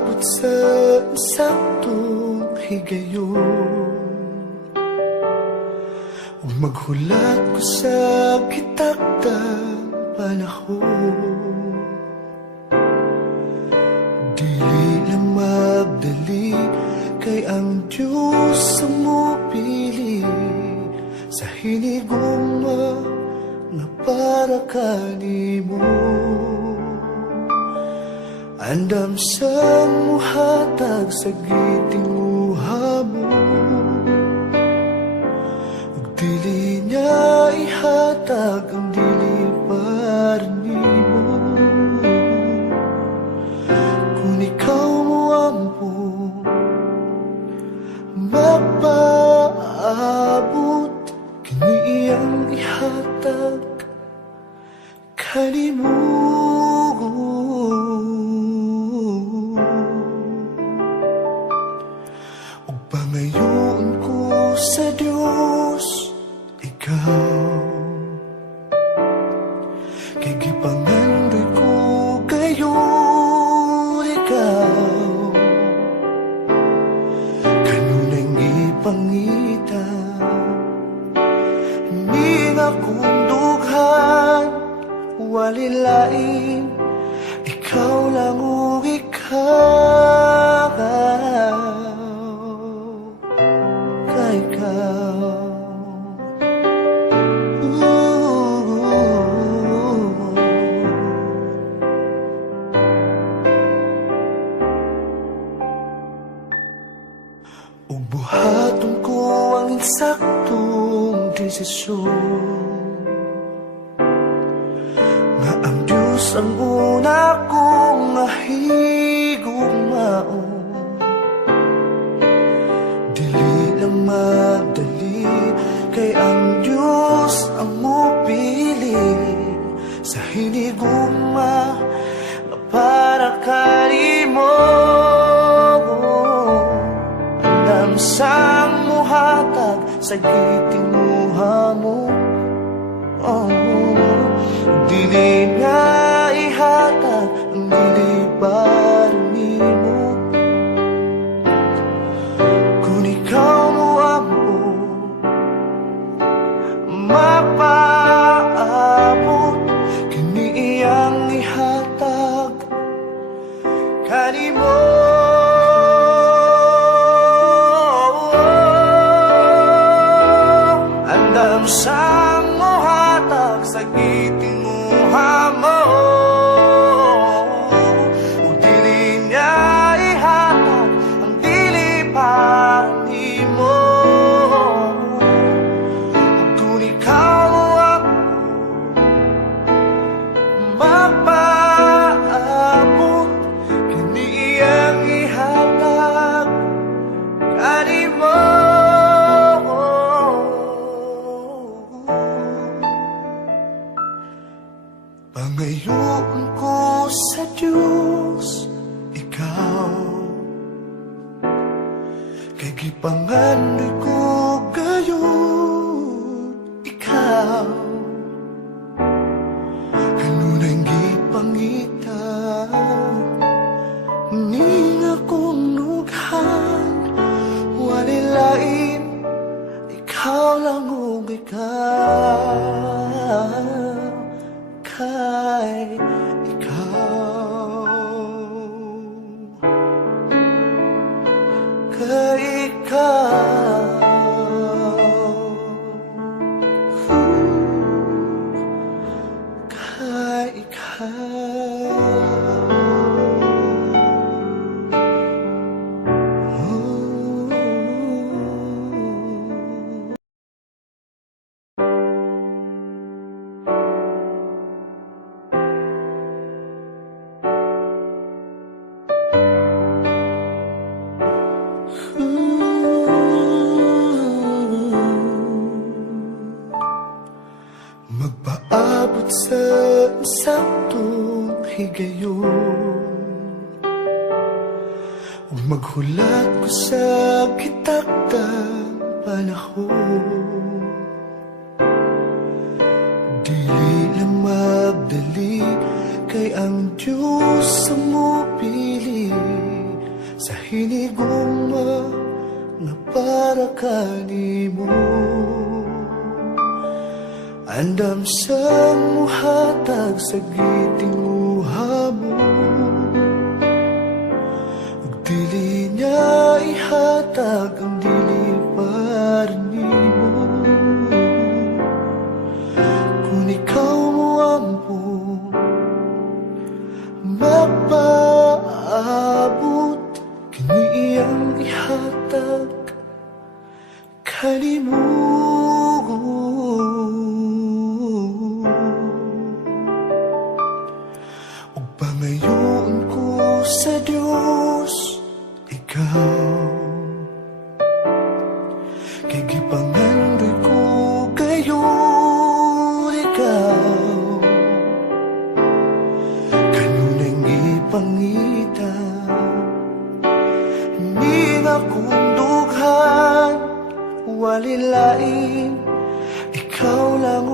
Mapabot sa saktong higayon, ug maghulat ko sa kitakdang panahon. Dili lang magdali, kay ang Diyos ang mupili sa hinigugma nga para kanimo. Andam sa muhatag sa gitinguha mo, ug dili niya ihatag ang dili para nimo. Kung ikaw mo ampo mapaabot, kini iyang ihatag kanimo. Ug pangayoon ko sa Dios ikaw, kay gipangandoy ko gayon ikaw. Kanunay ipangita ni nga kung dughan, walilain ikaw lang o ikaw, kay ikaw. Ug buhaton ko ang insaktong desisyon, nga ang Diyos ang una kong mahigugmaon. Dili lang magdali, kay ang Diyos ang mupili sa hinigugma nga para kanimo. Andam sang muhatag sa gitinguha mo, dili nga ihatag ang dili para nimo. Kung ikaw mo ampo mapaabot, kini iyang ihatag kanimo. Andam sang muhatag sa gitinguha mo, ug dili niya ihatag ang dili para nimo. Kung ikaw ako mapaabot, kini iyang ihatag kanimo. Pangayoon ko sa Diyos ikaw, kay gipangandoy ko gayon ikaw. Kanunay gipangita ni nga kong nughan, walilain ikaw lang o ikaw, kay ikaw, kay ikaw, kay ikaw. Magpaabot sa saktong higayon, ug maghulat ko sa kitakdang panahon. Dili lang magdali, kay ang Diyos ang mupili hinigugma nga para kanimo. Andam sa muhatag sa gitinguha mo, ug dili niya ihatag ang dili para nimo. Kung ikaw mo ampo mapaabot, kini iyang ihatag kanimo. Ug pangayoon ko sa Dios, ikaw kay gipangandoy ko kayo, ikaw kanunay gipangita ni nga kung dughan walilain, ikaw lang